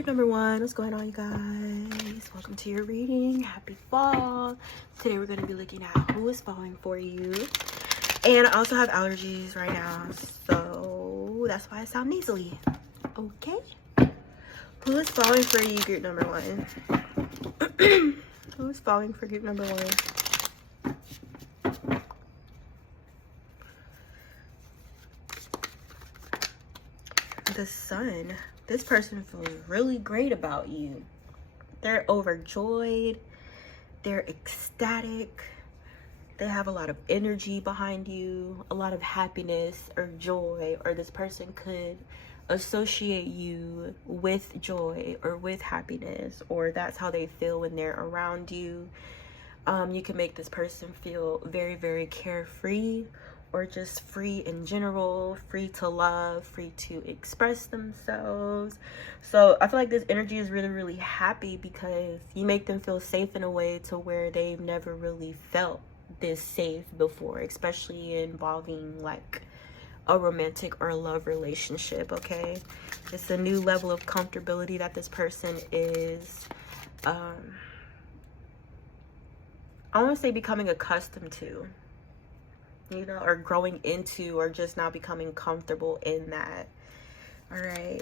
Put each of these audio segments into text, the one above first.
Group number one, what's going on, you guys? Welcome to your reading. Happy fall. Today we're going to be looking at who is falling for you. And I also have allergies right now, so that's why I sound nasally. Okay. Who is falling for you, group number one? Who is falling for group number one? The Sun. This person feels really great about you. They're overjoyed. They're ecstatic. They have a lot of energy behind you, a lot of happiness or joy, or this person could associate you with joy or with happiness, or that's how they feel when they're around you. You can make this person feel very, very carefree, or just free in general, free to love, free to express themselves. So I feel like this energy is really, really happy because you make them feel safe in a way to where they've never really felt this safe before, especially involving like a romantic or love relationship. Okay, it's a new level of comfortability that this person is I want to say becoming accustomed to, you know, or growing into, or just now becoming comfortable in that. All right.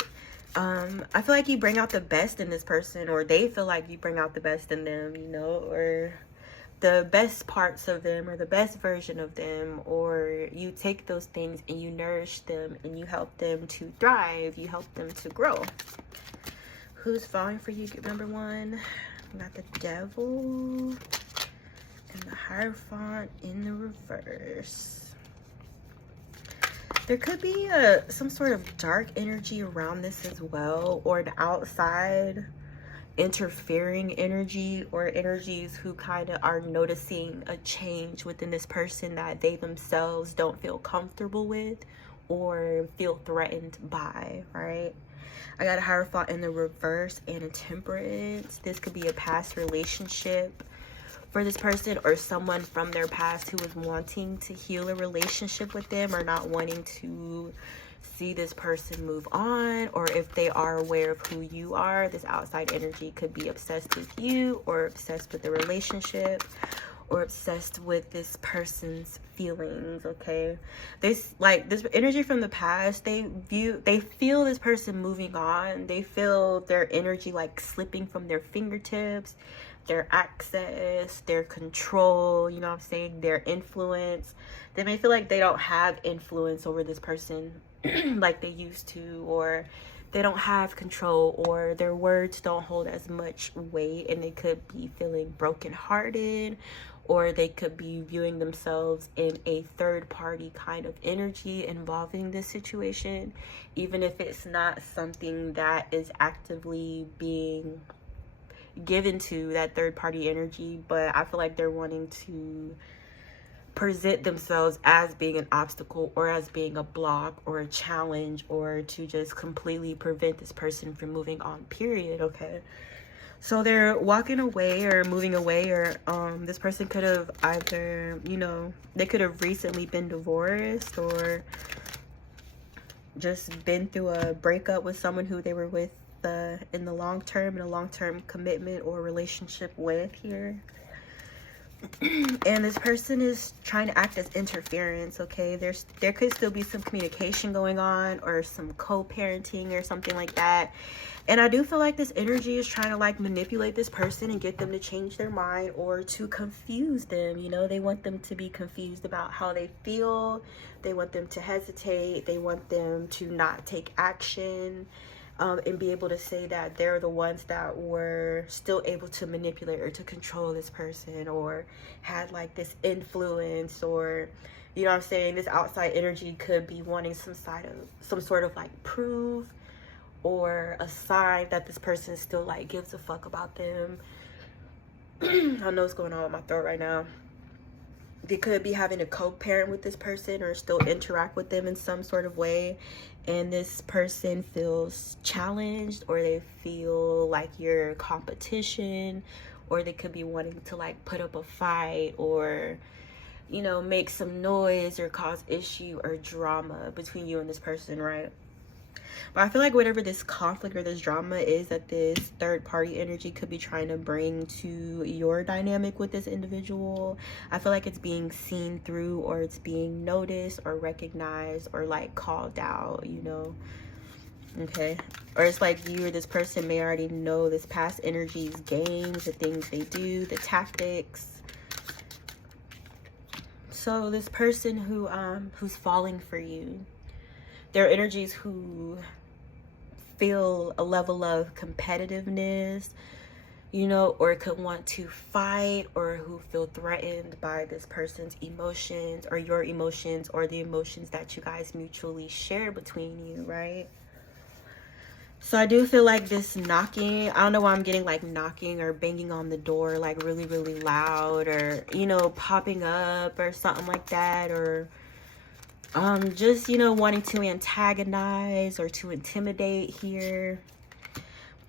I feel like you bring out the best in this person, or they feel like you bring out the best in them, you know, or the best parts of them, or the best version of them, or you take those things and you nourish them and you help them to thrive, you help them to grow. Who's falling for you, group number one? We got the Devil and the Hierophant in the reverse. There could be some sort of dark energy around this as well, or an outside interfering energy, or energies who kind of are noticing a change within this person that they themselves don't feel comfortable with or feel threatened by, right? I got a Hierophant in the reverse and a Temperance. This could be a past relationship for this person, or someone from their past who is wanting to heal a relationship with them, or not wanting to see this person move on. Or if they are aware of who you are, this outside energy could be obsessed with you, or obsessed with the relationship, or obsessed with this person's feelings. Okay, this energy from the past, they feel this person moving on. They feel their energy like slipping from their fingertips, their access, their control, you know what I'm saying, their influence. They may feel like they don't have influence over this person like they used to, or they don't have control, or their words don't hold as much weight, and they could be feeling brokenhearted, or they could be viewing themselves in a third party kind of energy involving this situation, even if it's not something that is actively being given to that third party energy. But I feel like they're wanting to present themselves as being an obstacle, or as being a block or a challenge, or to just completely prevent this person from moving on, period. Okay, so they're walking away or moving away, or this person could have either, you know, they could have recently been divorced, or just been through a breakup with someone who they were with in the long term, in a long-term commitment or relationship with here. And this person is trying to act as interference. Okay, there could still be some communication going on, or some co-parenting or something like that. And I do feel like this energy is trying to like manipulate this person and get them to change their mind, or to confuse them. You know, they want them to be confused about how they feel. They want them to hesitate. They want them to not take action. And be able to say that they're the ones that were still able to manipulate or to control this person, or had like this influence, or, you know what I'm saying, this outside energy could be wanting some sort of like proof, or a sign that this person still like gives a fuck about them. I know what's going on with my throat right now. They could be having a co-parent with this person, or still interact with them in some sort of way, and this person feels challenged, or they feel like you're competition, or they could be wanting to like put up a fight, or, you know, make some noise, or cause issue or drama between you and this person, right? But I feel like whatever this conflict or this drama is that this third party energy could be trying to bring to your dynamic with this individual, I feel like it's being seen through, or it's being noticed or recognized or like called out, you know. Okay, or it's like you or this person may already know this past energy's games, the things they do, the tactics. So this person who's falling for you, their energies who feel a level of competitiveness, you know, or could want to fight, or who feel threatened by this person's emotions or your emotions or the emotions that you guys mutually share between you, right? So I do feel like this knocking, I don't know why I'm getting like knocking or banging on the door like really, really loud, or, you know, popping up or something like that, or just, you know, wanting to antagonize or to intimidate here.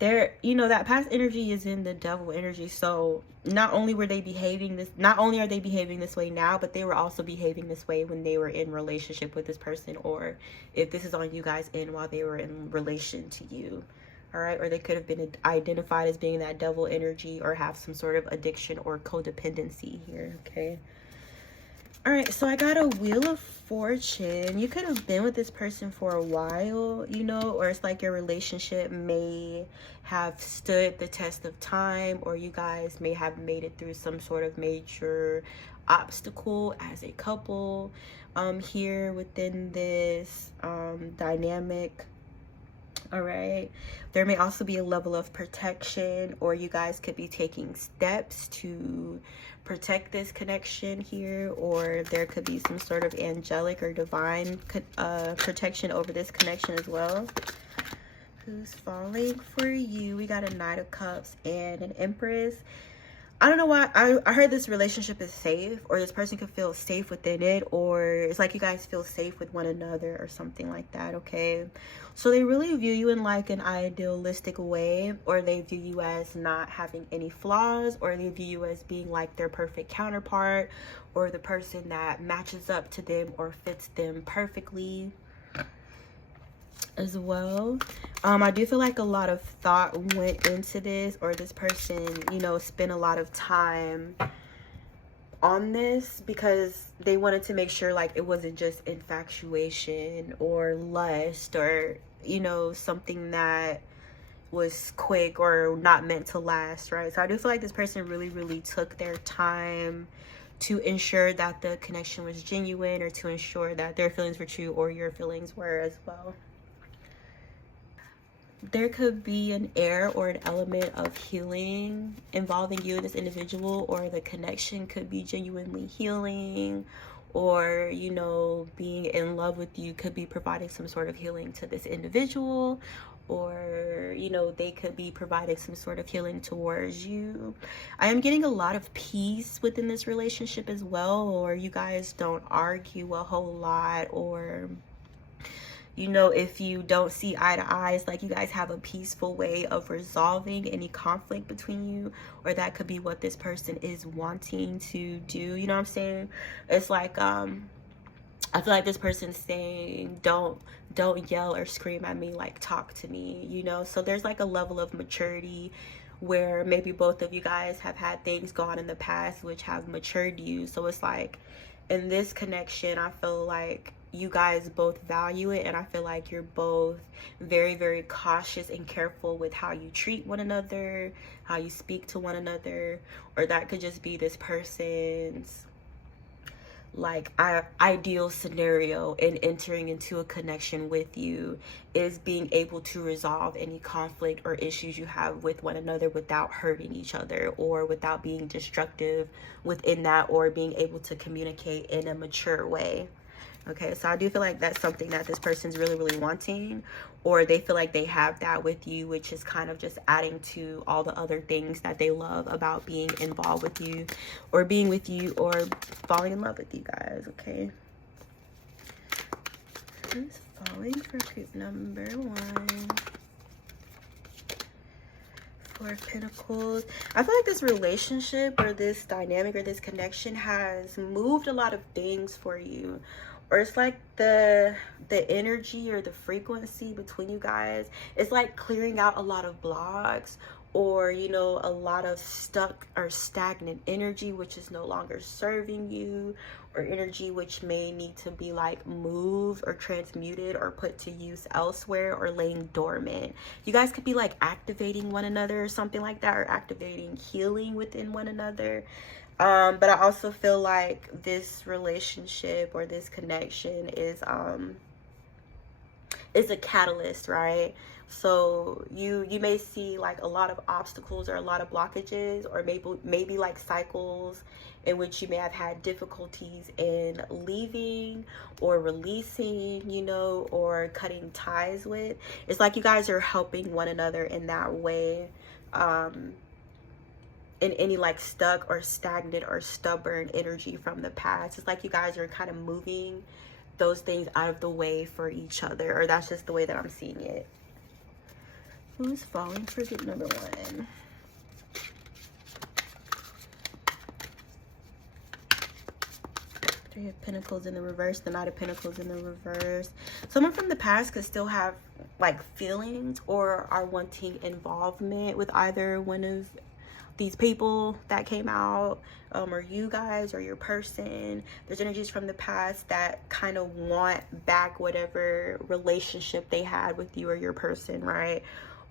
There, you know, that past energy is in the devil energy. So not only are they behaving this way now, but they were also behaving this way when they were in relationship with this person, or if this is on you guys in while they were in relation to you. All right, or they could have been identified as being that devil energy, or have some sort of addiction or codependency here. Okay. All right, so I got a Wheel of Fortune. You could have been with this person for a while, you know, or it's like your relationship may have stood the test of time, or you guys may have made it through some sort of major obstacle as a couple here within this dynamic. All right, there may also be a level of protection, or you guys could be taking steps to protect this connection here, or there could be some sort of angelic or divine protection over this connection as well. Who's falling for you? We got a Knight of Cups and an Empress. I don't know why I heard this relationship is safe, or this person could feel safe within it, or it's like you guys feel safe with one another or something like that. Okay, so they really view you in like an idealistic way, or they view you as not having any flaws, or they view you as being like their perfect counterpart, or the person that matches up to them or fits them perfectly as well. I do feel like a lot of thought went into this, or this person, you know, spent a lot of time on this because they wanted to make sure like it wasn't just infatuation or lust, or, you know, something that was quick or not meant to last, right? So I do feel like this person really took their time to ensure that the connection was genuine, or to ensure that their feelings were true, or your feelings were as well. There could be an air or an element of healing involving you and this individual, or the connection could be genuinely healing, or, you know, being in love with you could be providing some sort of healing to this individual, or, you know, they could be providing some sort of healing towards you. I am getting a lot of peace within this relationship as well, or you guys don't argue a whole lot, or, you know, if you don't see eye to eye, it's like you guys have a peaceful way of resolving any conflict between you, or that could be what this person is wanting to do. You know what I'm saying? It's like I feel like this person's saying, don't yell or scream at me, like talk to me, you know. So there's like a level of maturity where maybe both of you guys have had things go on in the past which have matured you. So it's like in this connection, I feel like you guys both value it, and I feel like you're both very cautious and careful with how you treat one another, how you speak to one another, or that could just be this person's like ideal scenario in entering into a connection with you, is being able to resolve any conflict or issues you have with one another without hurting each other, or without being destructive within that, or being able to communicate in a mature way. Okay, so I do feel like that's something that this person's really wanting, or they feel like they have that with you, which is kind of just adding to all the other things that they love about being involved with you, or being with you, or falling in love with you guys. Okay, who's falling for group number 1? 4 of Pentacles. I feel like this relationship, or this dynamic, or this connection has moved a lot of things for you, or it's like the energy or the frequency between you guys, it's like clearing out a lot of blocks, or you know, a lot of stuck or stagnant energy which is no longer serving you, or energy which may need to be like moved or transmuted or put to use elsewhere, or laying dormant. You guys could be like activating one another or something like that, or activating healing within one another. But I also feel like this relationship or this connection is a catalyst, right? So you may see like a lot of obstacles or a lot of blockages, or maybe like cycles in which you may have had difficulties in leaving or releasing, you know, or cutting ties with. It's like you guys are helping one another in that way. In any like stuck or stagnant or stubborn energy from the past. It's like you guys are kind of moving those things out of the way for each other, or that's just the way that I'm seeing it. Who's falling for group number one? Three of Pentacles in the reverse, the Knight of Pentacles in the reverse. Someone from the past could still have like feelings or are wanting involvement with either one of these people that came out, or you guys, or your person. There's energies from the past that kind of want back whatever relationship they had with you or your person, right?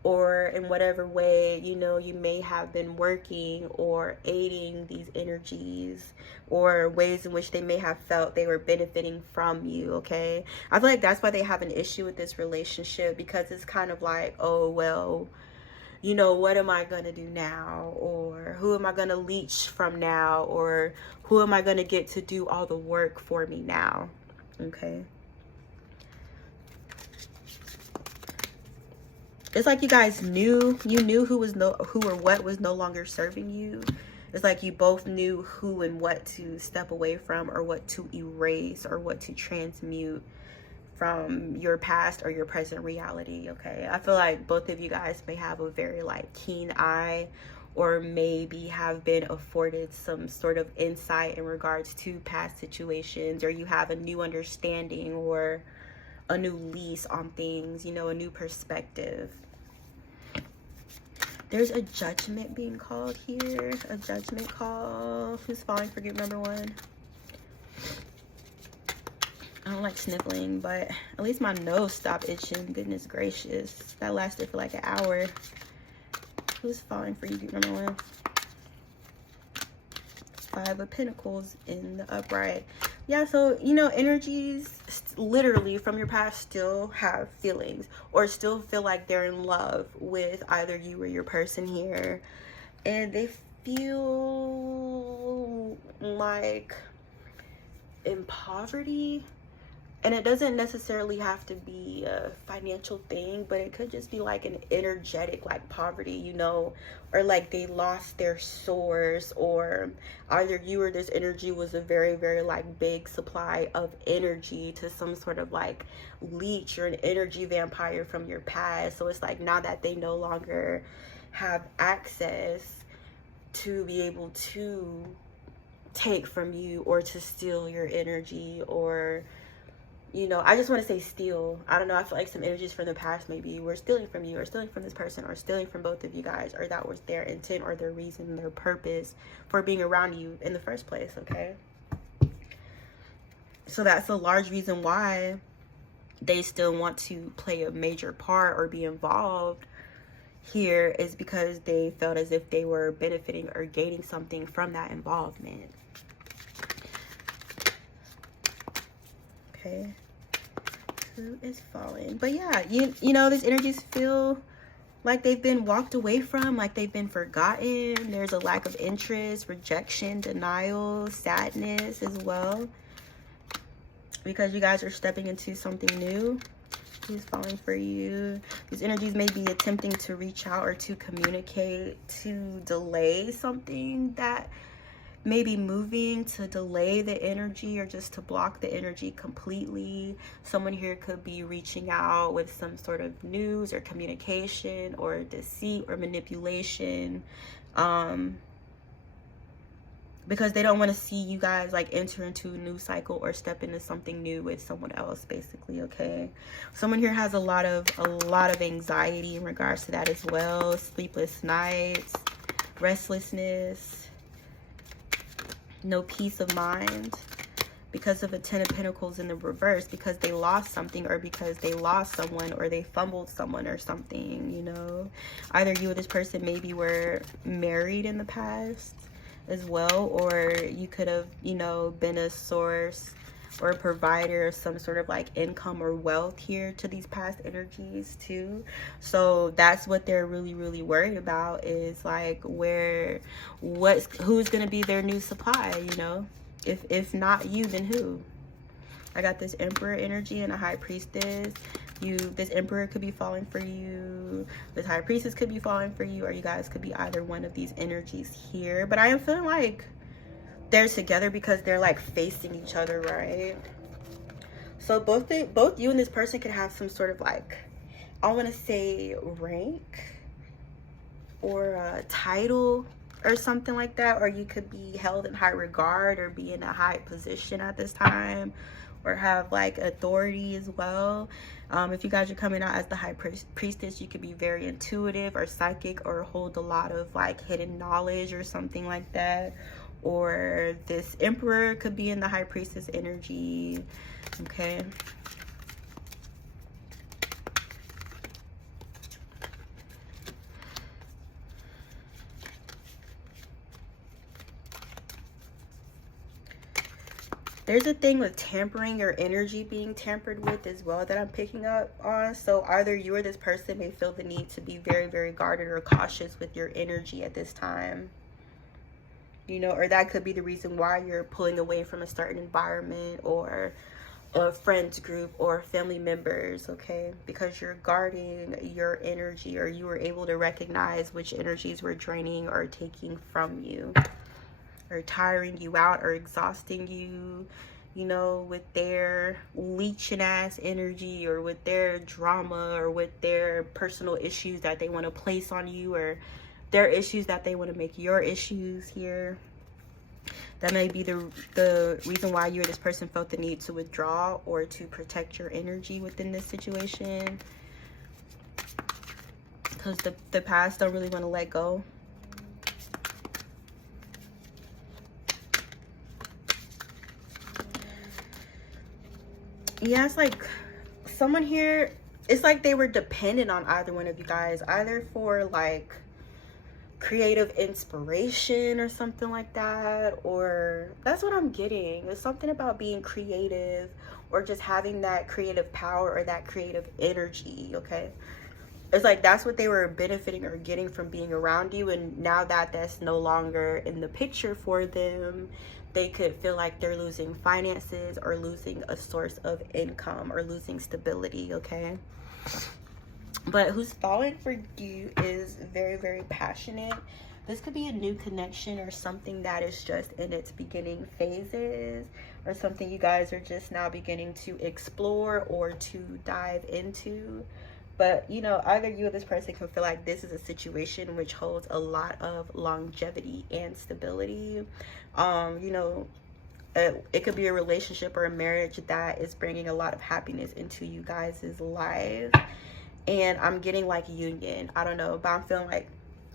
Or in whatever way, you know, you may have been working or aiding these energies, or ways in which they may have felt they were benefiting from you, okay? I feel like that's why they have an issue with this relationship, because it's kind of like, oh, well, you know, what am I going to do now? Or who am I going to leech from now? Or who am I going to get to do all the work for me now? Okay. It's like you guys knew who or what was no longer serving you. It's like you both knew who and what to step away from, or what to erase, or what to transmute from your past or your present reality, okay? I feel like both of you guys may have a very like keen eye, or maybe have been afforded some sort of insight in regards to past situations, or you have a new understanding or a new lease on things, you know, a new perspective. There's a judgment being called here, a judgment call. Who's falling for group number one? I don't like sniffling, but at least my nose stopped itching. Goodness gracious. That lasted for like an hour. Who's falling for you, group number one? Five of Pentacles in the upright. Yeah, so, you know, energies literally from your past still have feelings, or still feel like they're in love with either you or your person here. And they feel like in poverty. And it doesn't necessarily have to be a financial thing, but it could just be like an energetic like poverty, you know, or like they lost their source, or either you or this energy was a very, very like big supply of energy to some sort of like leech or an energy vampire from your past. So it's like now that they no longer have access to be able to take from you or to steal your energy, or, you know, I just want to say steal. I don't know. I feel like some energies from the past maybe were stealing from you, or stealing from this person, or stealing from both of you guys, or that was their intent or their reason, their purpose for being around you in the first place, okay? So that's a large reason why they still want to play a major part or be involved here, is because they felt as if they were benefiting or gaining something from that involvement. Okay, who is falling? But yeah, you know, these energies feel like they've been walked away from, like they've been forgotten. There's a lack of interest, rejection, denial, sadness as well, because you guys are stepping into something new. Who's falling for you? These energies may be attempting to reach out or to communicate, to delay something that may be moving, to delay the energy, or just to block the energy completely. Someone here could be reaching out with some sort of news or communication or deceit or manipulation, because they don't want to see you guys like enter into a new cycle or step into something new with someone else, basically. Okay, someone here has a lot of anxiety in regards to that as well. Sleepless nights, restlessness, no peace of mind because of a 10 of Pentacles in the reverse, because they lost something, or because they lost someone, or they fumbled someone or something, you know. Either you or this person maybe were married in the past as well, or you could have, you know, been a source or a provider of some sort of like income or wealth here to these past energies too. So that's what they're really worried about, is like who's gonna be their new supply, you know. If not you, then who? I got this Emperor energy and a High Priestess. This Emperor could be falling for you, this High Priestess could be falling for you, or you guys could be either one of these energies here. But I am feeling like they're together because they're like facing each other, right? So both you and this person could have some sort of like, I want to say rank or title or something like that, or you could be held in high regard or be in a high position at this time, or have like authority as well. If you guys are coming out as the High Priestess, you could be very intuitive or psychic, or hold a lot of like hidden knowledge or something like that. Or this Emperor could be in the High Priestess energy. Okay, there's a thing with tampering, your energy being tampered with as well, that I'm picking up on. So either you or this person may feel the need to be very guarded or cautious with your energy at this time, you know, or that could be the reason why you're pulling away from a certain environment or a friends group or family members, okay? Because you're guarding your energy, or you were able to recognize which energies were draining or taking from you, or tiring you out, or exhausting you, you know, with their leeching ass energy, or with their drama, or with their personal issues that they want to place on you, or their issues that they want to make your issues here. That may be the reason why you or this person felt the need to withdraw or to protect your energy within this situation, because the past don't really want to let go. Yeah, it's like someone here, it's like they were dependent on either one of you guys, either for like creative inspiration or something like that, or that's what I'm getting. It's something about being creative, or just having that creative power or that creative energy, okay? It's like that's what they were benefiting or getting from being around you, and now that that's no longer in the picture for them, they could feel like they're losing finances, or losing a source of income, or losing stability, okay? But who's falling for you is very passionate. This could be a new connection, or something that is just in its beginning phases, or something you guys are just now beginning to explore or to dive into. But, you know, either you or this person can feel like this is a situation which holds a lot of longevity and stability. You know, it could be a relationship or a marriage that is bringing a lot of happiness into you guys' life. And I'm getting like union. I don't know, but I'm feeling like,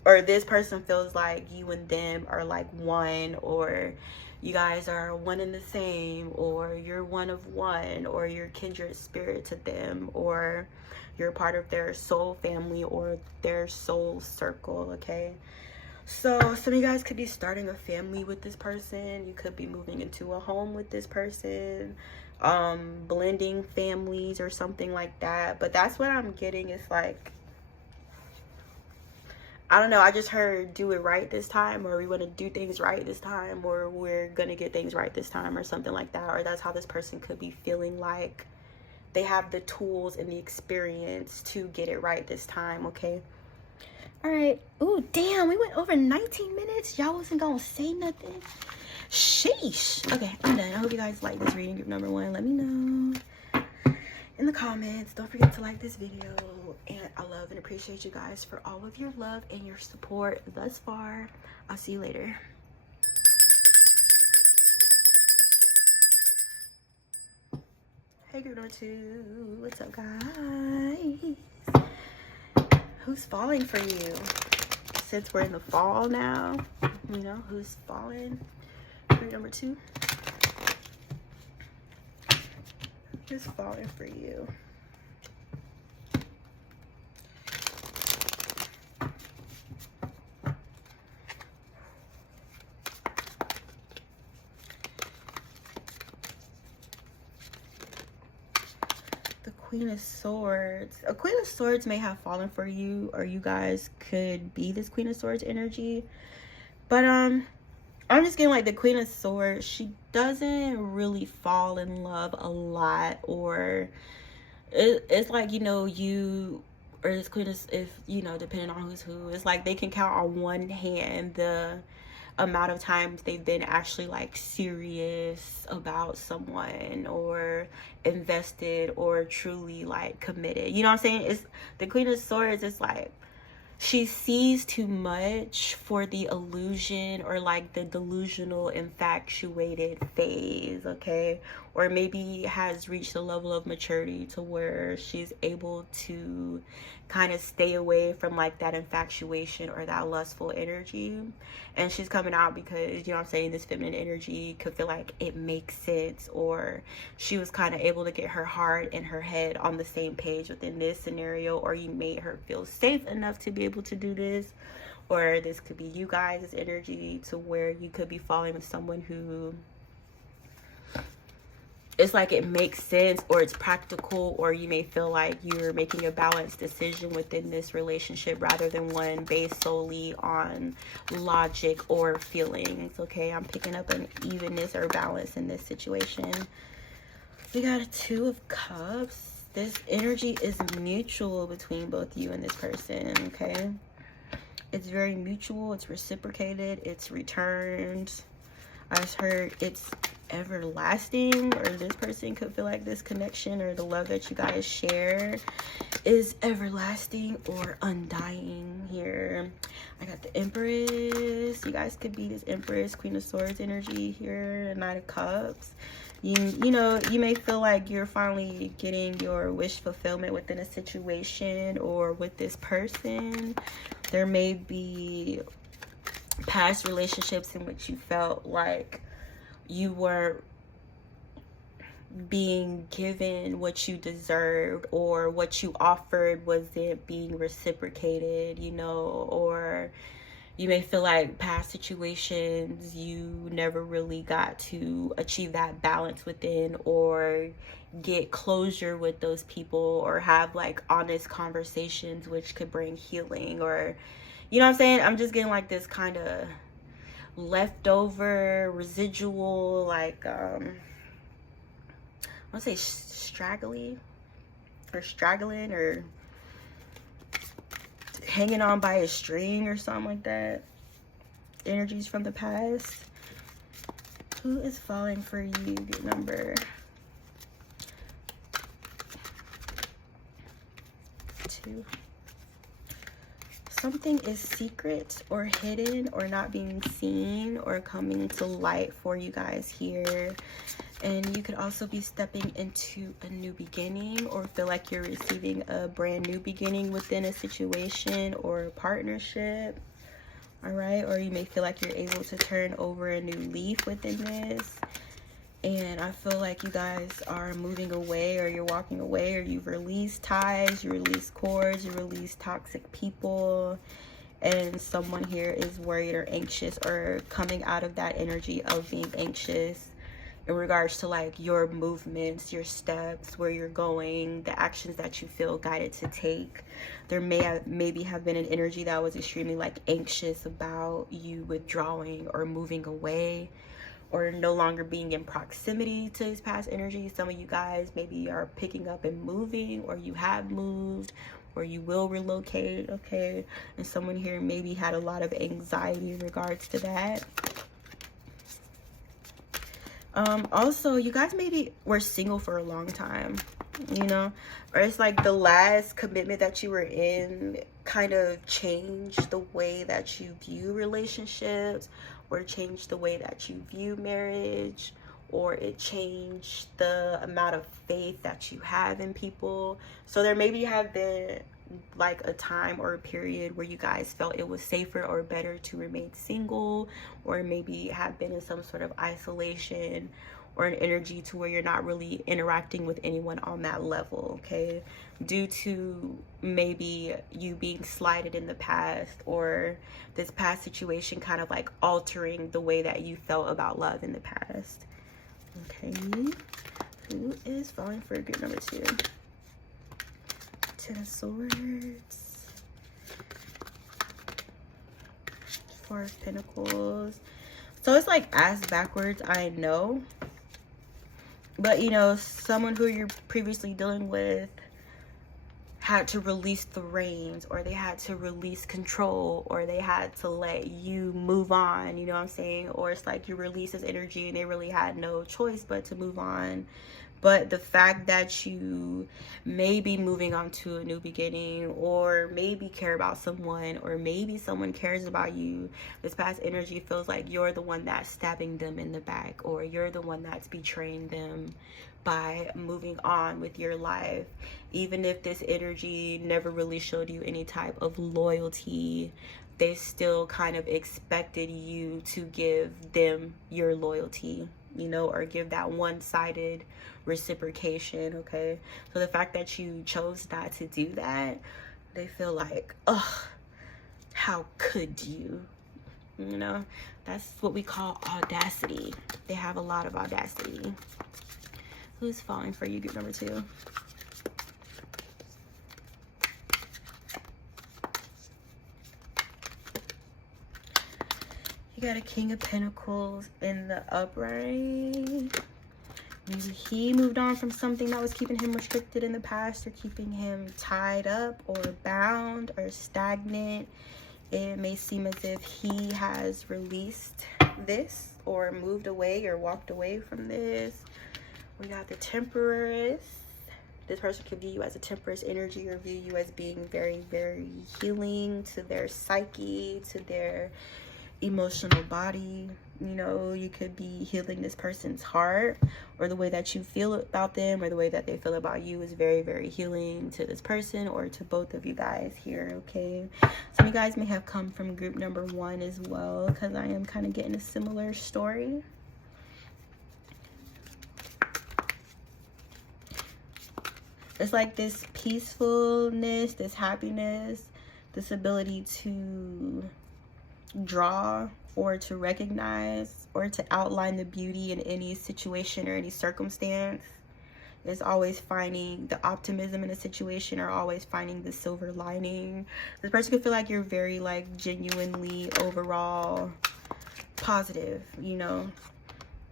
or this person feels like you and them are like one, or you guys are one and the same, or you're one of one, or you're kindred spirit to them, or you're part of their soul family or their soul circle, okay? So some of you guys could be starting a family with this person. You could be moving into a home with this person, blending families or something like that. But that's what I'm getting. Is like, I don't know, I just heard do it right this time, or we want to do things right this time, or we're gonna get things right this time, or something like that. Or that's how this person could be feeling like they have the tools and the experience to get it right this time, okay? All right. Ooh, damn, we went over 19 minutes. Y'all wasn't gonna say nothing. Sheesh. Okay, I'm done. I hope you guys like this reading group number 1. Let me know in the comments. Don't forget to like this video. And I love and appreciate you guys for all of your love and your support thus far. I'll see you later. Hey, group number 2. What's up, guys? Who's falling for you? Since we're in the fall now, you know, who's falling? Group number 2. Who's falling for you? Queen of Swords. A Queen of Swords may have fallen for you, or you guys could be this Queen of Swords energy. But I'm just getting like the Queen of Swords, she doesn't really fall in love a lot, or it's like, you know, you or this Queen of, if you know, depending on who's who, it's like they can count on one hand the amount of times they've been actually like serious about someone or invested or truly like committed. You know what I'm saying? It's the Queen of Swords. It's like she sees too much for the illusion or like the delusional infatuated phase, okay? Or maybe has reached a level of maturity to where she's able to kind of stay away from like that infatuation or that lustful energy. And she's coming out because, you know what I'm saying, this feminine energy could feel like it makes sense, or she was kind of able to get her heart and her head on the same page within this scenario, or you made her feel safe enough to be able to do this. Or this could be you guys' energy to where you could be falling with someone who it's like it makes sense, or it's practical, or you may feel like you're making a balanced decision within this relationship rather than one based solely on logic or feelings. Okay, I'm picking up an evenness or balance in this situation. We got a 2 of Cups. This energy is mutual between both you and this person. Okay, it's very mutual, it's reciprocated, it's returned. I just heard it's everlasting, or this person could feel like this connection or the love that you guys share is everlasting or undying here. I got the Empress. You guys could be this Empress, Queen of Swords energy here, Knight of Cups. You know, you may feel like you're finally getting your wish fulfillment within a situation or with this person. There may be past relationships in which you felt like you were being given what you deserved, or what you offered wasn't being reciprocated, you know, or you may feel like past situations you never really got to achieve that balance within, or get closure with those people, or have like honest conversations which could bring healing, or you know what I'm saying? I'm just getting like this kind of leftover residual, like I want to say straggling, or hanging on by a string or something like that. Energies from the past. Who is falling for you? Good number 2. Something is secret or hidden or not being seen or coming to light for you guys here. And you could also be stepping into a new beginning, or feel like you're receiving a brand new beginning within a situation or a partnership. All right. Or you may feel like you're able to turn over a new leaf within this. And I feel like you guys are moving away, or you're walking away, or you've released ties, you release cords, you release toxic people. And someone here is worried or anxious, or coming out of that energy of being anxious in regards to like your movements, your steps, where you're going, the actions that you feel guided to take. There maybe have been an energy that was extremely like anxious about you withdrawing or moving away, or no longer being in proximity to his past energy. Some of you guys maybe are picking up and moving, or you have moved, or you will relocate, okay? And someone here maybe had a lot of anxiety in regards to that. Also, you guys maybe were single for a long time, you know? Or it's like the last commitment that you were in kind of changed the way that you view relationships, or change the way that you view marriage, or it changed the amount of faith that you have in people. So there maybe have been like a time or a period where you guys felt it was safer or better to remain single, or maybe have been in some sort of isolation or an energy to where you're not really interacting with anyone on that level, okay? Due to maybe you being slighted in the past, or this past situation kind of like altering the way that you felt about love in the past. Okay, who is falling for group number 2? Ten of Swords, Four of Pentacles. So it's like ass backwards, I know. But, you know, someone who you're previously dealing with had to release the reins, or they had to release control, or they had to let you move on, you know what I'm saying? Or it's like you release this energy and they really had no choice but to move on. But the fact that you may be moving on to a new beginning, or maybe care about someone, or maybe someone cares about you, this past energy feels like you're the one that's stabbing them in the back, or you're the one that's betraying them by moving on with your life. Even if this energy never really showed you any type of loyalty, they still kind of expected you to give them your loyalty, you know, or give that one-sided reciprocation, okay? So the fact that you chose not to do that, they feel like, ugh, how could you? You know, that's what we call audacity. They have a lot of audacity. Who's falling for you, group number 2? You got a King of Pentacles in the upright. Maybe he moved on from something that was keeping him restricted in the past, or keeping him tied up or bound or stagnant. It may seem as if he has released this, or moved away, or walked away from this. We got the Temperance. This person could view you as a Temperance energy, or view you as being very, very healing to their psyche, to their emotional body. You know, you could be healing this person's heart, or the way that you feel about them, or the way that they feel about you is very, very healing to this person, or to both of you guys here, okay? Some of you guys may have come from group number 1 as well, because I am kind of getting a similar story. It's like this peacefulness, this happiness, this ability to draw, or to recognize, or to outline the beauty in any situation or any circumstance. Is always finding the optimism in a situation, or always finding the silver lining. This person could feel like you're very, like, genuinely overall positive, you know,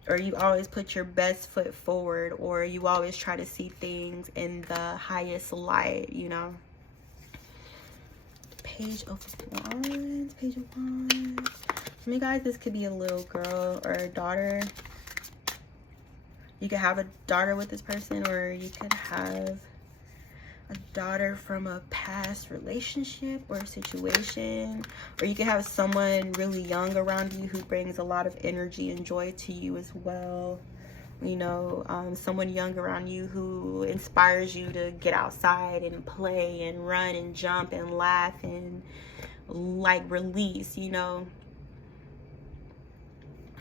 or you always put your best foot forward, or you always try to see things in the highest light, you know. Page of Wands, Page of Wands. For me, guys, this could be a little girl or a daughter. You could have a daughter with this person, or you could have a daughter from a past relationship or situation, or you could have someone really young around you who brings a lot of energy and joy to you as well. You know, someone young around you who inspires you to get outside and play and run and jump and laugh and, like, release, you know.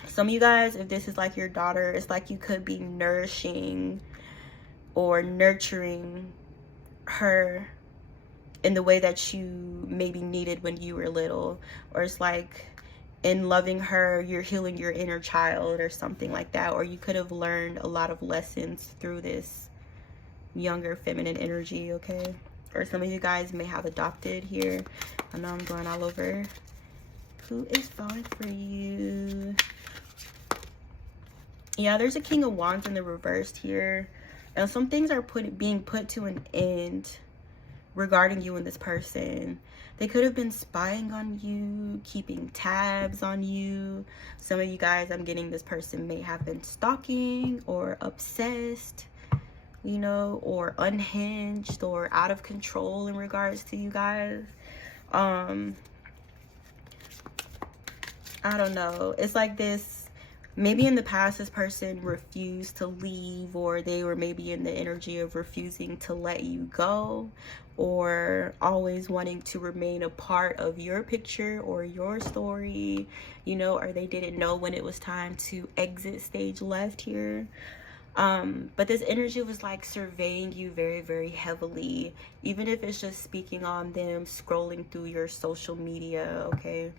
Some of you guys, if this is like your daughter, it's like you could be nourishing or nurturing her in the way that you maybe needed when you were little. Or it's like, in loving her, you're healing your inner child or something like that. Or you could have learned a lot of lessons through this younger feminine energy, okay? Or some of you guys may have adopted here. I know I'm going all over. Who is falling for you? Yeah, there's a King of Wands in the reversed here. And some things are being put to an end regarding you and this person. They could have been spying on you, keeping tabs on you. Some of you guys, I'm getting this person may have been stalking or obsessed, you know, or unhinged or out of control in regards to you guys. I don't know. It's like this Maybe in the past this person refused to leave, or they were maybe in the energy of refusing to let you go, or always wanting to remain a part of your picture or your story, you know, or they didn't know when it was time to exit stage left here. But this energy was like surveying you very, very heavily, even if it's just speaking on them scrolling through your social media, okay?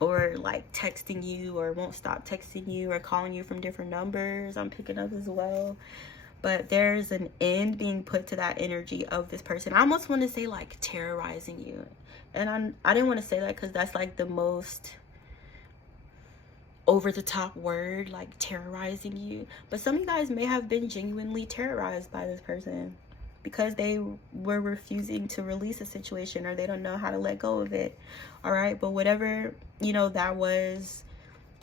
Or like texting you, or won't stop texting you, or calling you from different numbers. I'm picking up as well. But there's an end being put to that energy of this person. I almost want to say like terrorizing you. And I didn't want to say that because that's like the most over the top word, like terrorizing you. But some of you guys may have been genuinely terrorized by this person because they were refusing to release a situation, or they don't know how to let go of it. All right, but whatever, you know, that was,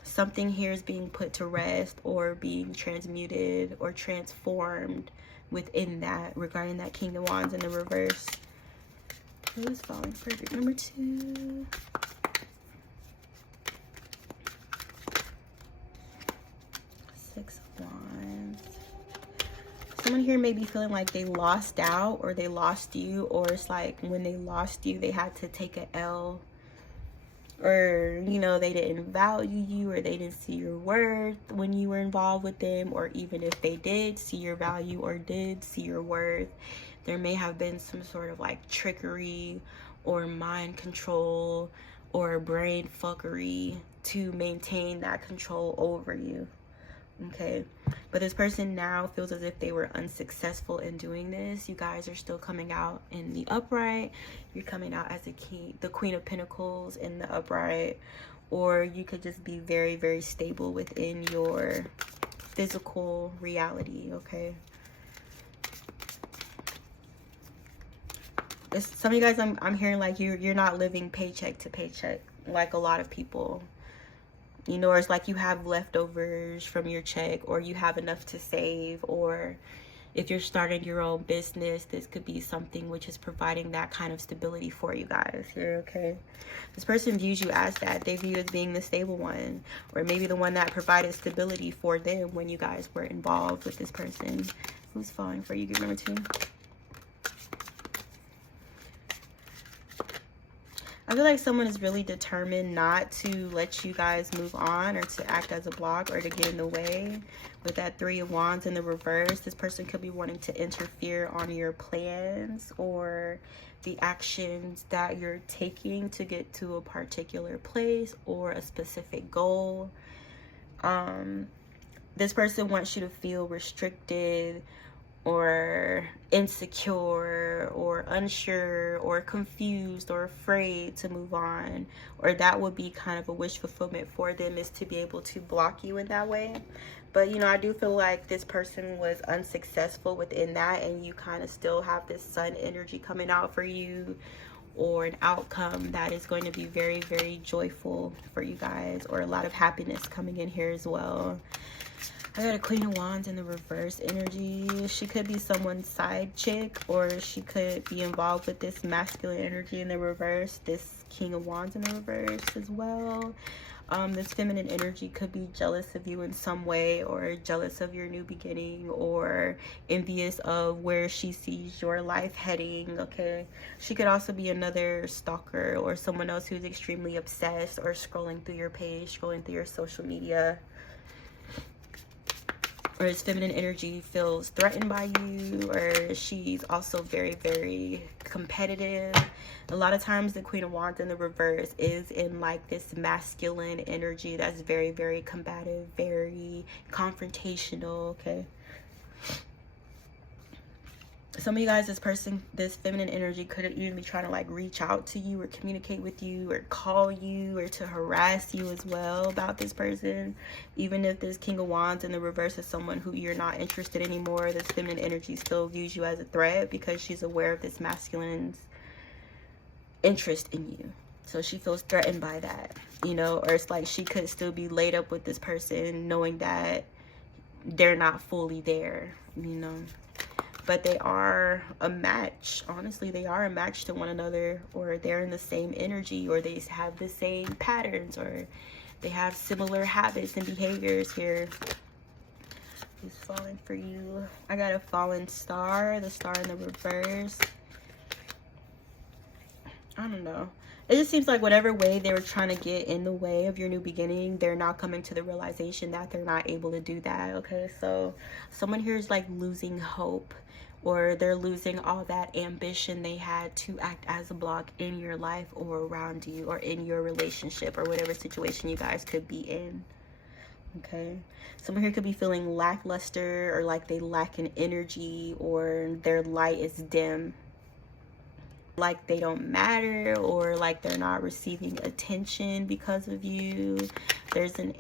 something here is being put to rest or being transmuted or transformed within that, regarding that King of Wands in the reverse. Who's falling perfect? Number 2. Six of Wands. Someone here may be feeling like they lost out, or they lost you, or it's like when they lost you, they had to take a L, or, you know, they didn't value you, or they didn't see your worth when you were involved with them, or even if they did see your value or did see your worth, there may have been some sort of like trickery or mind control or brain fuckery to maintain that control over you. Okay, but this person now feels as if they were unsuccessful in doing this. You guys are still coming out in the upright. You're coming out as the Queen of Pentacles in the upright, or you could just be very, very stable within your physical reality. Okay, some of you guys, I'm hearing like you're not living paycheck to paycheck like a lot of people. You know, or it's like you have leftovers from your check, or you have enough to save, or if you're starting your own business, this could be something which is providing that kind of stability for you guys here. Okay, this person views you as that. They view you as being the stable one, or maybe the one that provided stability for them when you guys were involved with this person. Who's falling for you? Give number 2. I feel like someone is really determined not to let you guys move on, or to act as a block, or to get in the way. With that 3 of Wands in the reverse, this person could be wanting to interfere on your plans or the actions that you're taking to get to a particular place or a specific goal. This person wants you to feel restricted, or insecure, or unsure, or confused, or afraid to move on. Or that would be kind of a wish fulfillment for them, is to be able to block you in that way. But, you know, I do feel like this person was unsuccessful within that, and you kind of still have this sun energy coming out for you, or an outcome that is going to be very, very joyful for you guys, or a lot of happiness coming in here as well. I got a Queen of Wands in the reverse energy. She could be someone's side chick, or she could be involved with this masculine energy in the reverse. This King of Wands in the reverse as well. This feminine energy could be jealous of you in some way, or jealous of your new beginning, or envious of where she sees your life heading. Okay, she could also be another stalker, or someone else who's extremely obsessed, or scrolling through your page, scrolling through your social media. Or his feminine energy feels threatened by you, or she's also very, very competitive. A lot of times the Queen of Wands in the reverse is in like this masculine energy that's very, very combative, very confrontational. Okay, some of you guys, this feminine energy could even be trying to like reach out to you, or communicate with you, or call you, or to harass you as well about this person. Even if this King of Wands in the reverse is someone who you're not interested anymore, this feminine energy still views you as a threat, because she's aware of this masculine's interest in you. So she feels threatened by that, you know, or it's like she could still be laid up with this person knowing that they're not fully there, you know. But they are a match. Honestly, they are a match to one another, or they're in the same energy, or they have the same patterns, or They have similar habits and behaviors here. Who's falling for you? I got a fallen star, the star in the reverse. I don't know. It just seems like whatever way they were trying to get in the way of your new beginning, they're now coming to the realization that they're not able to do that. Okay, so someone here is like losing hope, or they're losing all that ambition they had to act as a block in your life or around you or in your relationship or whatever situation you guys could be in. Okay, someone here could be feeling lackluster, or like they lack in energy, or their light is dim, like they don't matter, or like they're not receiving attention because of you. There's an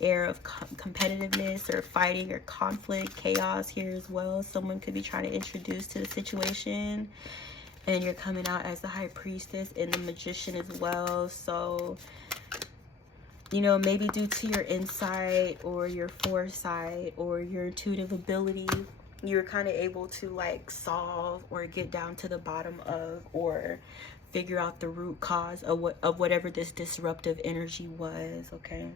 air of competitiveness or fighting or conflict, chaos here as well. Someone could be trying to introduce to the situation, and you're coming out as the high priestess and the magician as well. So, you know, maybe due to your insight or your foresight or your intuitive ability, you're kind of able to like solve or get down to the bottom of, or figure out the root cause of whatever this disruptive energy was. Okay,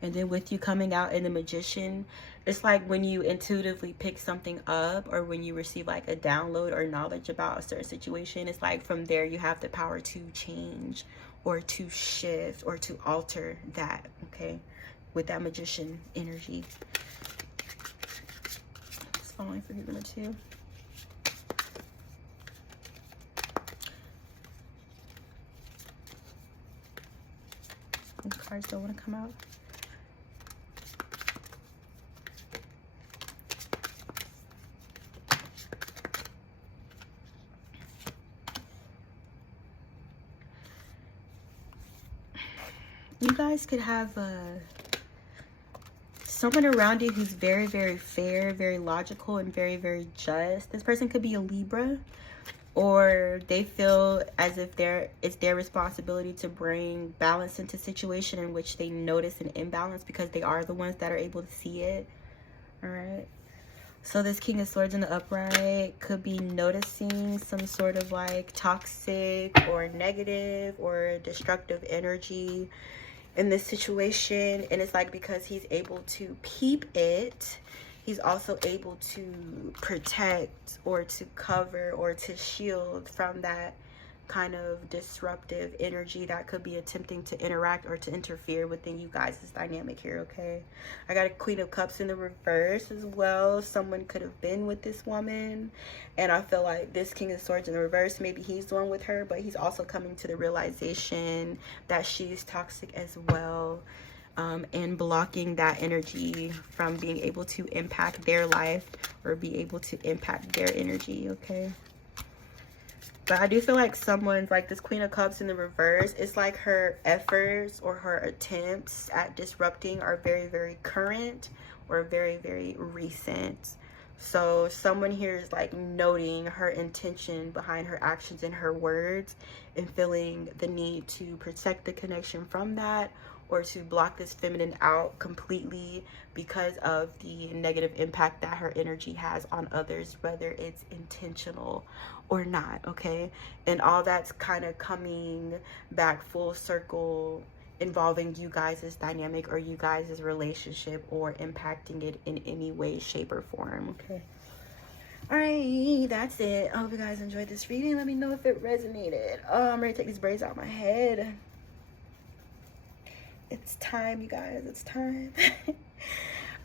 and then with you coming out in the magician, it's like when you intuitively pick something up, or when you receive like a download or knowledge about a certain situation, it's like from there you have the power to change or to shift or to alter that. Okay, with that magician energy. Falling for number 2. These cards don't want to come out. You guys could have someone around you who's very, very fair, very logical, and very, very just. This person could be a Libra, or they feel as if it's their responsibility to bring balance into a situation in which they notice an imbalance, because they are the ones that are able to see it. All right. So this King of Swords in the upright could be noticing some sort of like toxic or negative or destructive energy in this situation, and it's like because he's able to peep it, he's also able to protect or to cover or to shield from that kind of disruptive energy that could be attempting to interact or to interfere within you guys' dynamic here. Okay, I got a Queen of Cups in the reverse as well. Someone could have been with this woman, and I feel like this King of Swords in the reverse, maybe he's the one with her, but he's also coming to the realization that she's toxic as well, and blocking that energy from being able to impact their life or be able to impact their energy. Okay, but I do feel like someone's like this Queen of Cups in the reverse. It's like her efforts or her attempts at disrupting are very, very current or very, very recent. So someone here is like noting her intention behind her actions and her words, and feeling the need to protect the connection from that, or to block this feminine out completely because of the negative impact that her energy has on others, whether it's intentional or not. Okay, and all that's kind of coming back full circle, involving you guys' dynamic or you guys' relationship, or impacting it in any way, shape, or form. Okay, all right, that's it. I hope you guys enjoyed this reading. Let me know if it resonated. I'm ready to take these braids out my head. It's time, you guys, it's time.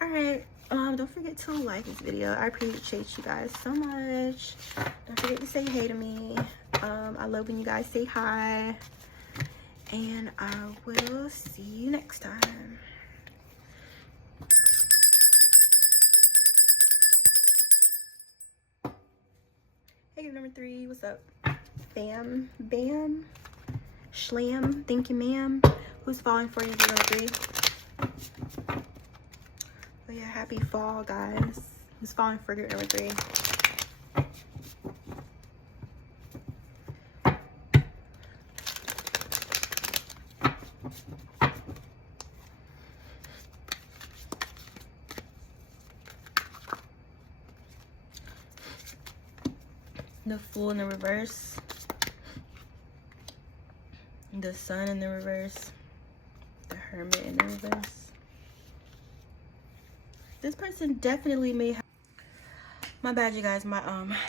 All right, don't forget to like this video. I appreciate you guys so much. Don't forget to say hey to me. I love when you guys say hi, and I will see you next time. Hey, number 3, what's up? Bam, bam, schlam, thank you, ma'am. Who's falling for you, number 3? Oh yeah, happy fall, guys. Who's falling for group number 3? The Fool in the reverse. The Sun in the reverse. the Hermit in reverse. This person definitely may have, my bad you guys, my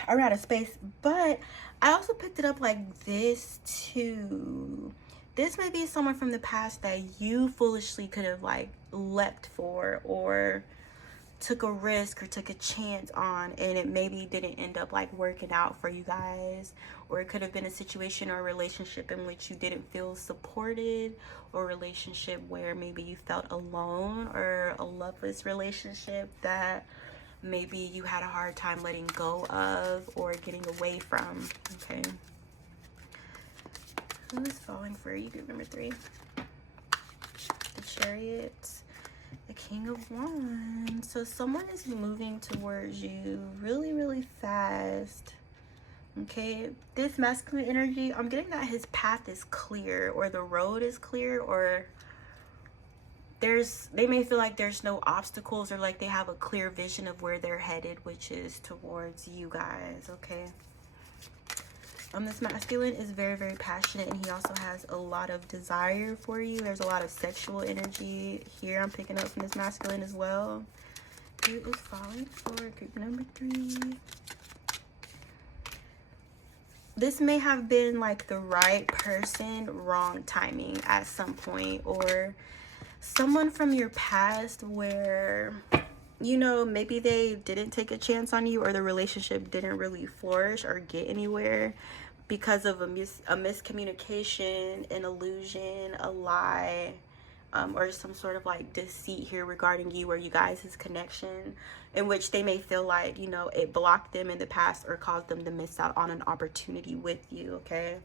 I ran out of space, but I also picked it up like this too. This may be someone from the past that you foolishly could have like leapt for, or took a risk or took a chance on, and it maybe didn't end up like working out for you guys. Or it could have been a situation or a relationship in which you didn't feel supported, or a relationship where maybe you felt alone, or a loveless relationship that maybe you had a hard time letting go of or getting away from. Okay, who is falling for you, group number 3? The Chariot, the King of Wands. So someone is moving towards you really, really fast. Okay, this masculine energy, I'm getting that his path is clear, or the road is clear, or they may feel like there's no obstacles, or like they have a clear vision of where they're headed, which is towards you guys. Okay, this masculine is very, very passionate, and he also has a lot of desire for you. There's a lot of sexual energy here I'm picking up from this masculine as well. Who is falling for group number 3? This may have been like the right person, wrong timing at some point, or someone from your past where, you know, maybe they didn't take a chance on you, or the relationship didn't really flourish or get anywhere because of a miscommunication, an illusion, a lie, or some sort of like deceit here regarding you or you guys' connection, in which they may feel like, you know, it blocked them in the past or caused them to miss out on an opportunity with you. Okay,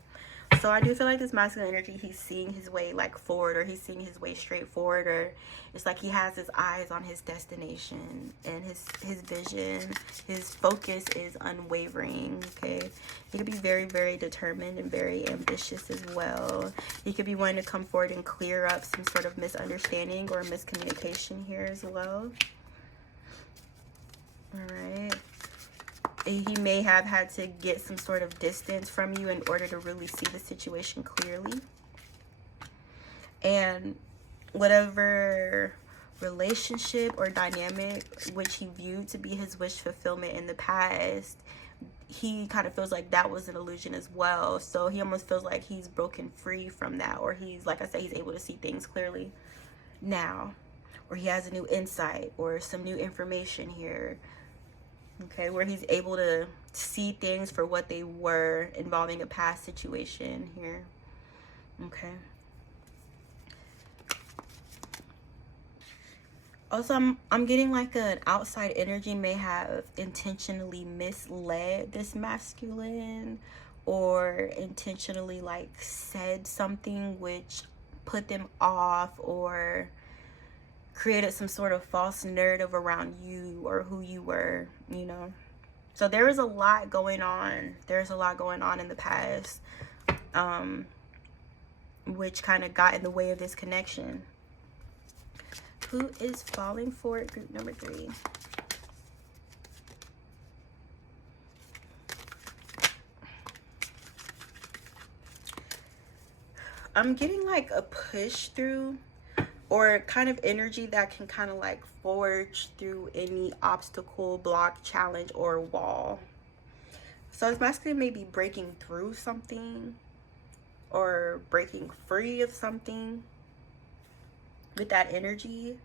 so I do feel like this masculine energy, he's seeing his way like forward, or he's seeing his way straight forward, or it's like he has his eyes on his destination, and his vision, his focus is unwavering. Okay, he could be very, very determined and very ambitious as well. He could be wanting to come forward and clear up some sort of misunderstanding or miscommunication here as well. All right, he may have had to get some sort of distance from you in order to really see the situation clearly. And whatever relationship or dynamic which he viewed to be his wish fulfillment in the past, he kind of feels like that was an illusion as well. So he almost feels like he's broken free from that, or he's, like I said, he's able to see things clearly now, or he has a new insight or some new information here. Okay, where he's able to see things for what they were, involving a past situation here. Okay. Also, I'm getting like an outside energy may have intentionally misled this masculine, or intentionally like said something which put them off, or created some sort of false narrative around you or who you were, you know. So there is a lot going on. There's a lot going on in the past, which kind of got in the way of this connection. Who is falling for it, group number 3? I'm getting like a push through, or kind of energy that can kind of like forge through any obstacle, block, challenge, or wall. So this masculine may be breaking through something, or breaking free of something with that energy,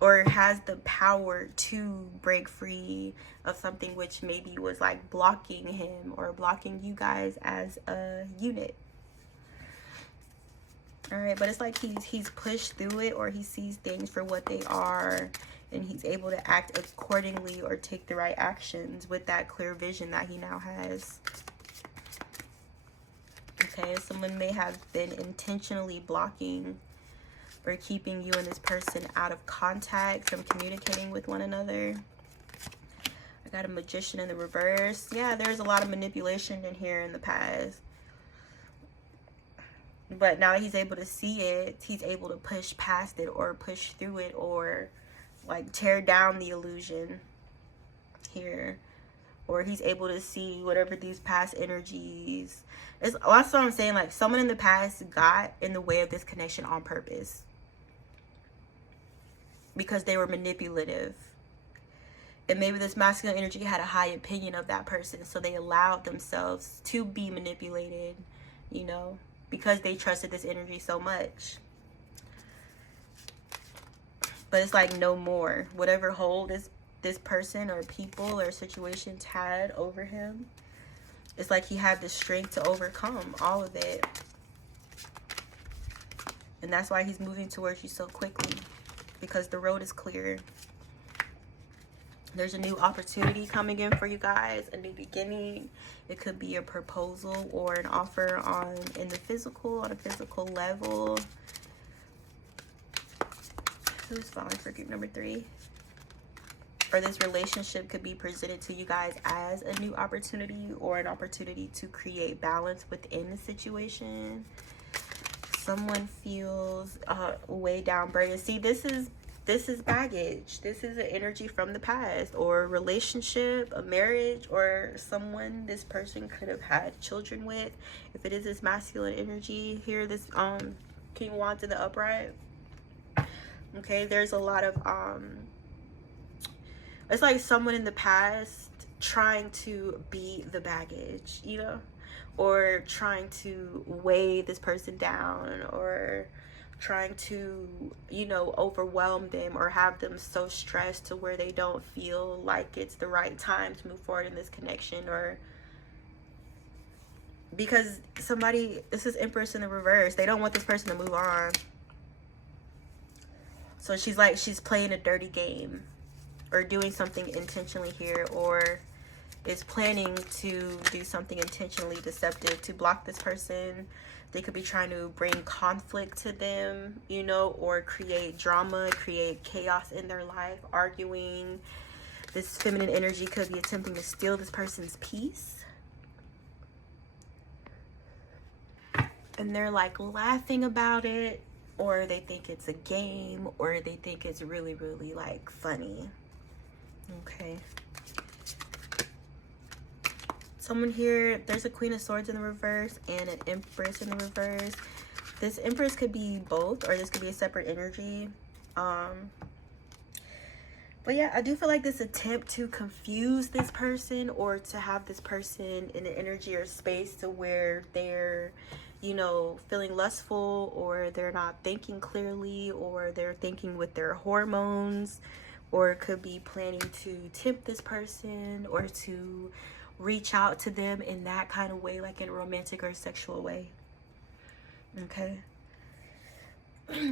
or has the power to break free of something which maybe was like blocking him or blocking you guys as a unit. All right, but it's like he's pushed through it, or he sees things for what they are, and he's able to act accordingly or take the right actions with that clear vision that he now has. Okay, someone may have been intentionally blocking or keeping you and this person out of contact, from communicating with one another. I got a Magician in the reverse. Yeah, there's a lot of manipulation in here in the past. But now that he's able to see it, he's able to push past it, or push through it, or like tear down the illusion here. or he's able to see whatever these past energies. That's what I'm saying. Like, someone in the past got in the way of this connection on purpose because they were manipulative. And maybe this masculine energy had a high opinion of that person, so they allowed themselves to be manipulated, you know, because they trusted this energy so much. But it's like no more. Whatever hold this person or people or situations had over him, it's like he had the strength to overcome all of it. And that's why he's moving towards you so quickly, because the road is clear. There's a new opportunity coming in for you guys, a new beginning. It could be a proposal or an offer on a physical level. Who's falling for group number 3? Or this relationship could be presented to you guys as a new opportunity or an opportunity to create balance within the situation. Someone feels way down burdened. See, this is baggage. This is an energy from the past, or a relationship, a marriage, or someone this person could have had children with. If it is this masculine energy here, this King of Wands in the upright. Okay, there's a lot of it's like someone in the past trying to be the baggage, you know, or trying to weigh this person down, or trying to, you know, overwhelm them or have them so stressed to where they don't feel like it's the right time to move forward in this connection. Or because this is Empress in the reverse, they don't want this person to move on. So she's playing a dirty game or doing something intentionally here, or is planning to do something intentionally deceptive to block this person. They could be trying to bring conflict to them, you know, or create drama, create chaos in their life, arguing. This feminine energy could be attempting to steal this person's peace. And they're like laughing about it, or they think it's a game, or they think it's really, really like funny. Okay. Someone here, there's a Queen of Swords in the reverse and an Empress in the reverse. This Empress could be both, or this could be a separate energy. But yeah, I do feel like this attempt to confuse this person, or to have this person in an energy or space to where they're, you know, feeling lustful, or they're not thinking clearly, or they're thinking with their hormones, or it could be planning to tempt this person or to reach out to them in that kind of way, like in a romantic or sexual way. Okay.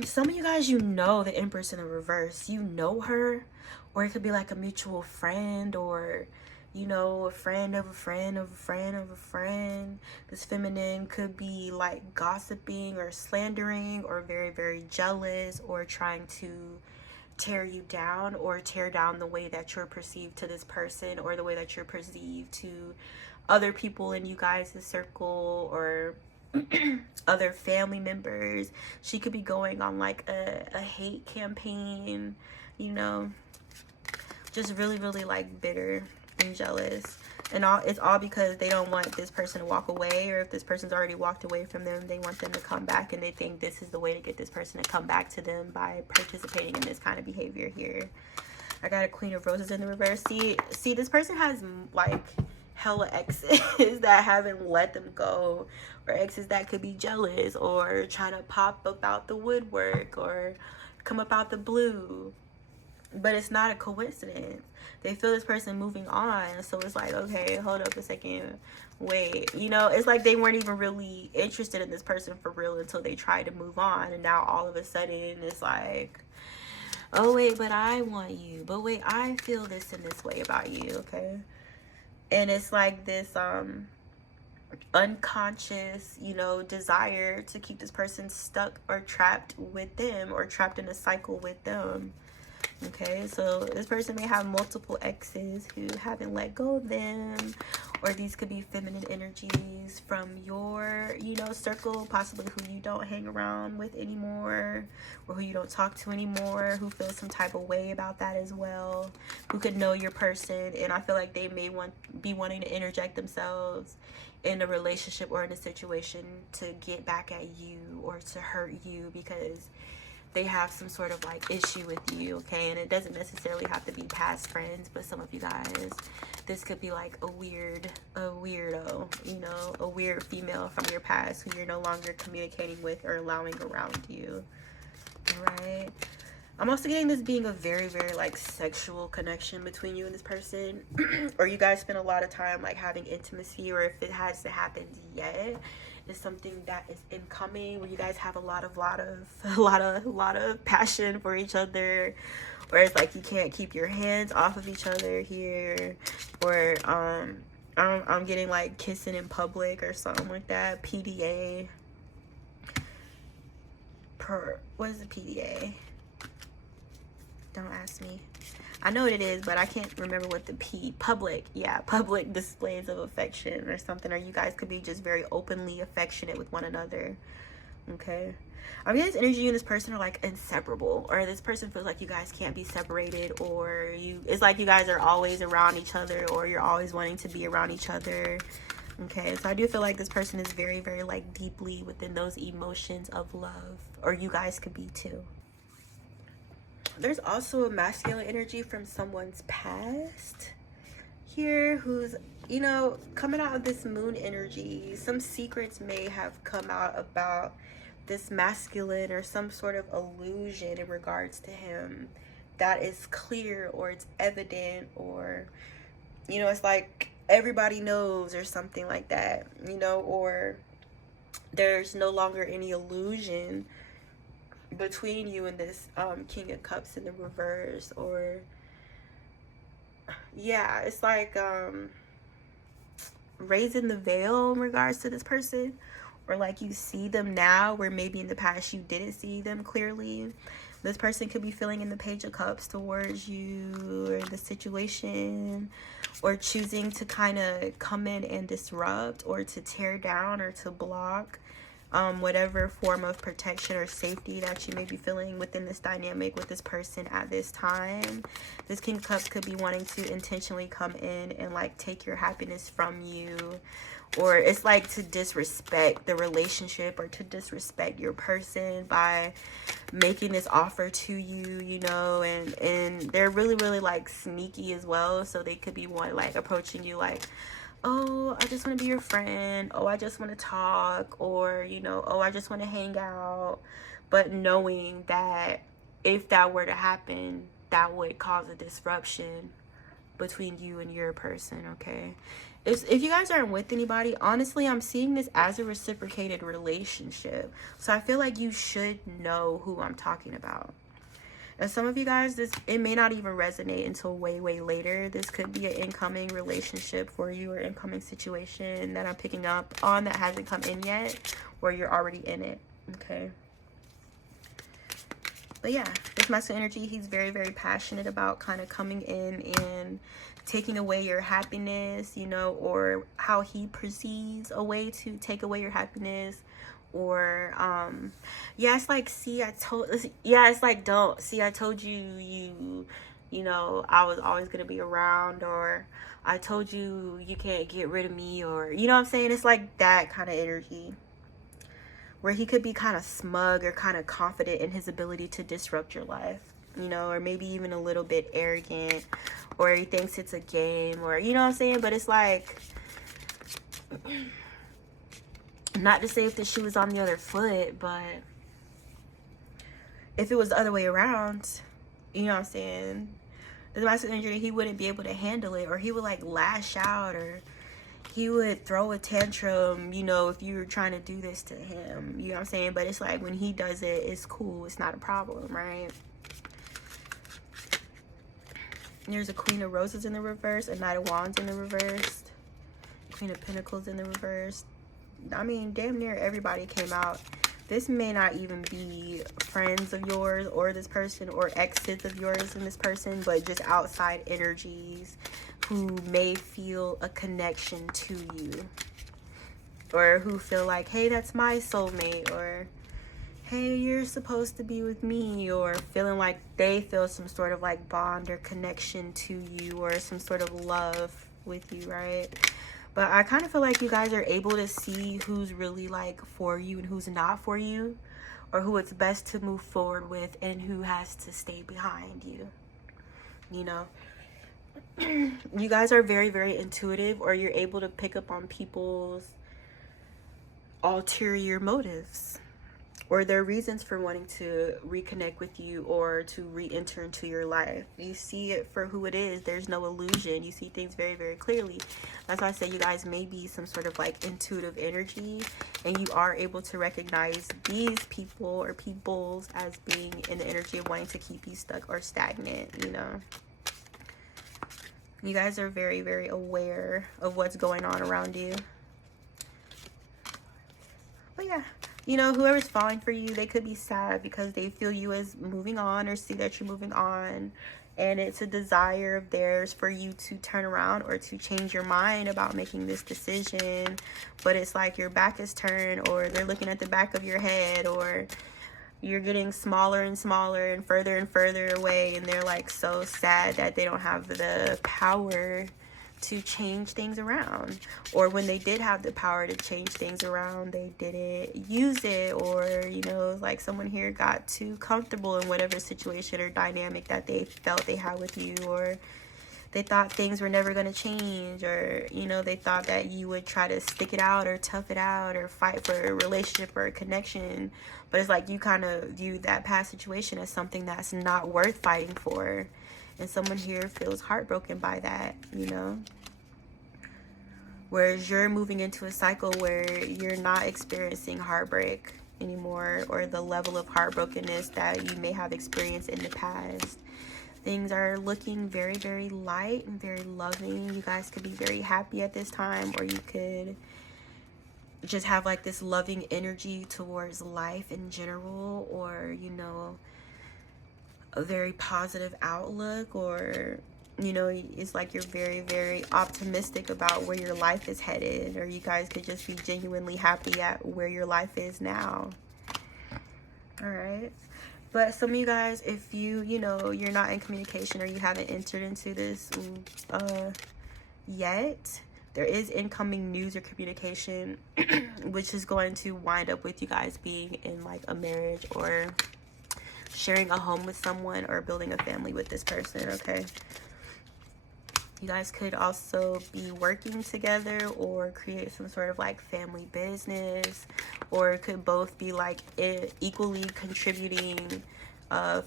Some of you guys, you know the Empress in the reverse. You know her, or it could be like a mutual friend, or, you know, a friend of a friend of a friend of a friend. This feminine could be like gossiping or slandering, or very, very jealous, or trying to tear you down, or tear down the way that you're perceived to this person, or the way that you're perceived to other people in you guys' circle, or other family members. She could be going on like a hate campaign, you know, just really, really like bitter and jealous. And it's all because they don't want this person to walk away, or if this person's already walked away from them, they want them to come back, and they think this is the way to get this person to come back to them, by participating in this kind of behavior here. I got a Queen of Roses in the reverse. See, this person has like hella exes that haven't let them go, or exes that could be jealous, or trying to pop up out the woodwork, or come up out the blue. But it's not a coincidence. They feel this person moving on, so it's like, okay, hold up a second, wait, you know, it's like they weren't even really interested in this person for real until they tried to move on, and now all of a sudden it's like, oh wait, but I want you, but wait, I feel this in this way about you. Okay. And it's like this unconscious, you know, desire to keep this person stuck or trapped with them, or trapped in a cycle with them. Okay, so this person may have multiple exes who haven't let go of them, or these could be feminine energies from your, you know, circle, possibly who you don't hang around with anymore, or who you don't talk to anymore, who feels some type of way about that as well, who could know your person. And I feel like they may be wanting to interject themselves in a relationship or in a situation to get back at you or to hurt you because they have some sort of like issue with you, okay? And it doesn't necessarily have to be past friends, but some of you guys, this could be like a weirdo, you know, a weird female from your past who you're no longer communicating with or allowing around you. All right. I'm also getting this being a very, very like sexual connection between you and this person, or you guys spend a lot of time like having intimacy, or if it hasn't happened yet, is something that is incoming, where you guys have a lot of passion for each other, or it's like you can't keep your hands off of each other here, or I'm getting like kissing in public or something like that. PDA. What is the PDA? Don't ask me. I know what it is, but I can't remember what the public displays of affection or something, or you guys could be just very openly affectionate with one another. Okay, I mean, this energy and this person are like inseparable, or this person feels like you guys can't be separated, or it's like you guys are always around each other, or you're always wanting to be around each other. Okay, so I do feel like this person is very, very like deeply within those emotions of love, or you guys could be too. There's also a masculine energy from someone's past here who's, you know, coming out of this moon energy. Some secrets may have come out about this masculine, or some sort of illusion in regards to him that is clear, or it's evident, or, you know, it's like everybody knows or something like that, you know, or there's no longer any illusion between you and this King of Cups in the reverse. Or yeah, it's like raising the veil in regards to this person, or like you see them now where maybe in the past you didn't see them clearly. This person could be feeling in the Page of Cups towards you or the situation, or choosing to kind of come in and disrupt, or to tear down, or to block whatever form of protection or safety that you may be feeling within this dynamic with this person at this time. This King of Cups could be wanting to intentionally come in and like take your happiness from you, or it's like to disrespect the relationship, or to disrespect your person by making this offer to you, you know, and they're really, really like sneaky as well. So they could be like approaching you like, oh, I just want to be your friend, oh, I just want to talk, or, you know, oh, I just want to hang out, but knowing that if that were to happen, that would cause a disruption between you and your person. Okay, if you guys aren't with anybody, honestly, I'm seeing this as a reciprocated relationship, so I feel like you should know who I'm talking about. And some of you guys, it may not even resonate until way, way later. This could be an incoming relationship for you, or incoming situation that I'm picking up on that hasn't come in yet, or you're already in it. Okay. But yeah, this masculine energy, he's very, very passionate about kind of coming in and taking away your happiness, you know, or how he perceives a way to take away your happiness. Or yeah, it's like, I told you, you know, I was always gonna be around, or I told you you can't get rid of me, or, you know what I'm saying? It's like that kind of energy where he could be kind of smug or kind of confident in his ability to disrupt your life, you know, or maybe even a little bit arrogant, or he thinks it's a game, or, you know what I'm saying? But it's like, not to say if the shoe was on the other foot, but if it was the other way around, you know what I'm saying? The masculine energy, he wouldn't be able to handle it, or he would like lash out, or he would throw a tantrum, you know, if you were trying to do this to him, you know what I'm saying? But it's like when he does it, it's cool, it's not a problem, right? There's a Queen of Roses in the reverse, a Knight of Wands in the reverse, Queen of Pentacles in the reverse. I mean, damn near everybody came out. This may not even be friends of yours, or this person, or exes of yours and this person, but just outside energies who may feel a connection to you, or who feel like, hey, that's my soulmate, or hey, you're supposed to be with me, or feeling like they feel some sort of like bond or connection to you, or some sort of love with you, right? But I kind of feel like you guys are able to see who's really like for you and who's not for you, or who it's best to move forward with and who has to stay behind you. You know, you guys are very, very intuitive, or you're able to pick up on people's ulterior motives or their reasons for wanting to reconnect with you or to re-enter into your life. You see it for who it is. There's no illusion. You see things very, very clearly. That's why I say you guys may be some sort of like intuitive energy, and you are able to recognize these people or peoples as being in the energy of wanting to keep you stuck or stagnant, you know. You guys are very, very aware of what's going on around you. But yeah, you know, whoever's falling for you, they could be sad because they feel you as moving on or see that you're moving on. And it's a desire of theirs for you to turn around or to change your mind about making this decision. But it's like your back is turned, or they're looking at the back of your head, or you're getting smaller and smaller and further away. And they're like so sad that they don't have the power to change things around, or when they did have the power to change things around, they didn't use it, or you know, like someone here got too comfortable in whatever situation or dynamic that they felt they had with you, or they thought things were never going to change, or you know, they thought that you would try to stick it out or tough it out or fight for a relationship or a connection. But it's like you kind of view that past situation as something that's not worth fighting for. And someone here feels heartbroken by that, you know. Whereas you're moving into a cycle where you're not experiencing heartbreak anymore, or the level of heartbrokenness that you may have experienced in the past. Things are looking very, very light and very loving. You guys could be very happy at this time, or you could just have like this loving energy towards life in general, or you know, a very positive outlook, or you know, it's like you're very, very optimistic about where your life is headed, or you guys could just be genuinely happy at where your life is now. All right. But some of you guys, if you know, you're not in communication, or you haven't entered into this yet, there is incoming news or communication which is going to wind up with you guys being in like a marriage, or sharing a home with someone, or building a family with this person, okay? You guys could also be working together, or create some sort of like family business, or it could both be like equally contributing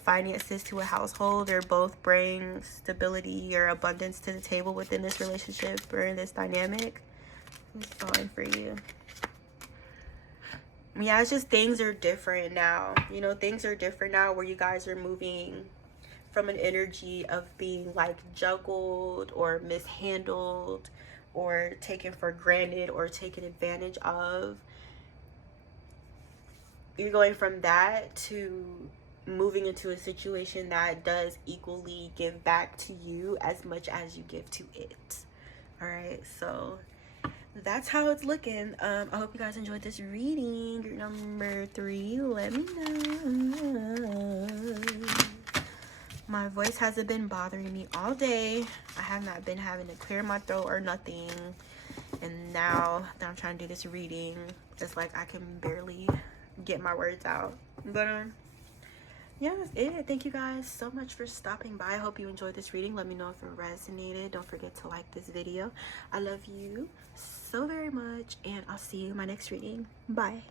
finances to a household, or both bring stability or abundance to the table within this relationship or in this dynamic. Who's falling for you? Yeah, it's just things are different now. You know, things are different now, where you guys are moving from an energy of being like juggled or mishandled or taken for granted or taken advantage of. You're going from that to moving into a situation that does equally give back to you as much as you give to it. All right, so that's how it's looking. I hope you guys enjoyed this reading. Group number 3, let me know. My voice hasn't been bothering me all day. I have not been having to clear my throat or nothing. And now that I'm trying to do this reading, it's like I can barely get my words out. But yeah, that's it. Thank you guys so much for stopping by. I hope you enjoyed this reading. Let me know if it resonated. Don't forget to like this video. I love you so very much, and I'll see you in my next reading. Bye.